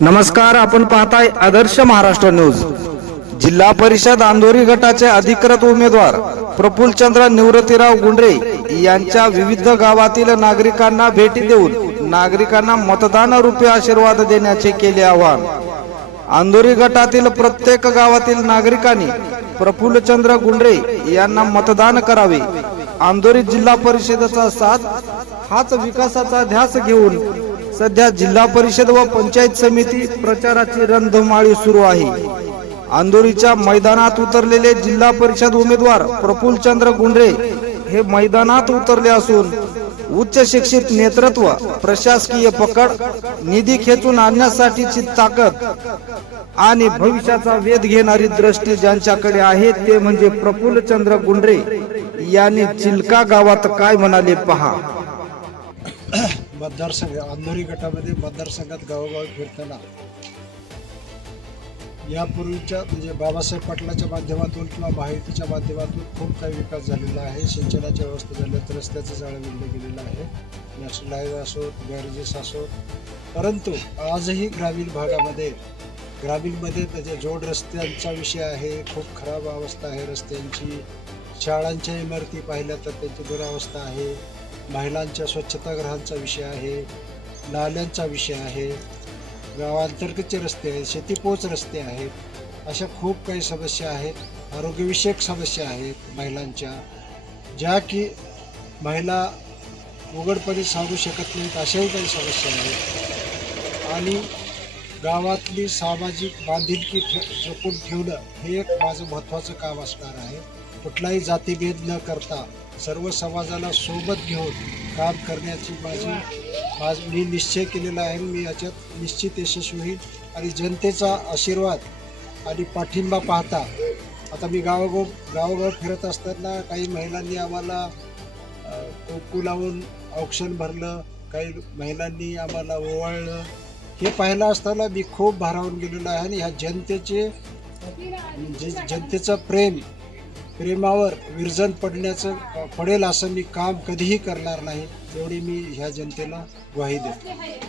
नमस्कार आपण पाहताय आदर्श महाराष्ट्र न्यूज. जिल्हा परिषद आंदोरी गटाचे अधिकृत उमेदवार प्रफुल्लचंद्र निवृत्तीराव गुंडरे यांच्या विविध गावातील नागरिकांना भेटी देऊन नागरिकांना मतदान रूपी आशीर्वाद देण्याचे केले आवाहन. आंदोरी गटातील प्रत्येक गावातील नागरिकांनी प्रफुल्लचंद्र गुंडरे यांना मतदान करावे. आंदोरी जिल्हा परिषदेचा साथ हाच विकासाचा ध्यास घेऊन सध्या जिल्हा परिषद व पंचायत समिती प्रचाराची रणधुमाळी सुरू आहे. आंदोरीच्या मैदानात उतरलेले जिल्हा परिषद उमेदवार प्रफुल्लचंद्र गुंडरे हे मैदानात उतरले असून उच्च शिक्षित नेतृत्व प्रशासकीय पकड निधी खेचून आणण्यासाठीची ताकद आणि भविष्याचा वेध घेणारी दृष्टी ज्यांच्याकडे आहे ते म्हणजे प्रफुल्लचंद्र गुंडरे. यांनी चिलका गावात काय म्हणाले पहा? मतदारसंघ अंधोरी गटामध्ये मतदारसंघात गावोगावी फिरताना. यापूर्वीच्या म्हणजे बाबासाहेब पाटलाच्या माध्यमातून किंवा माहितीच्या माध्यमातून खूप काही विकास झालेला आहे. सिंचनाच्या व्यवस्था झाल्या तर रस्त्याचं जाळं विणलं गेलेलं आहे. नॅशनल हायवे असो गॅरेजेस असो. परंतु आजही ग्रामीण भागामध्ये ग्रामीणमध्ये म्हणजे जोड रस्त्यांचा विषय आहे. खूप खराब अवस्था आहे रस्त्यांची. शाळांच्या इमारती पाहिल्या तर त्यांची दुरावस्था आहे. महिलांच्या स्वच्छतागृहांचा विषय आहे नाल्यांचा विषय आहे गावांतर्गतचे रस्ते आहेत शेतीपोच रस्ते आहेत अशा खूप काही समस्या आहेत आरोग्यविषयक समस्या आहेत महिलांच्या ज्या की महिला उघडपणे सांगू शकत नाहीत अशाही काही समस्या आहेत. आणि गावातली सामाजिक बांधिलकी जपून ठेवणं हे एक माझं महत्त्वाचं काम असणार आहे. कुठलाही जातीभेद न करता सर्व समाजाला सोबत घेऊन काम करण्याची माझी माझ मी निश्चय केलेला आहे. मी याच्यात निश्चित यशस्वी होईल आणि जनतेचा आशीर्वाद आणि पाठिंबा पाहता आता मी गावोगाव गावोगाव फिरत असताना काही महिलांनी आम्हाला कोकू लावून औक्षण भरलं काही महिलांनी आम्हाला ओवाळलं हे पाहिलं असताना मी खूप भारावून गेलेलो आहे आणि ह्या जनतेचे जे जनतेचं प्रेम प्रेमावर विरजन पडण्याचं पडेल असं मी काम कधीही करणार नाही एवढी मी ह्या जनतेला ग्वाही देतो.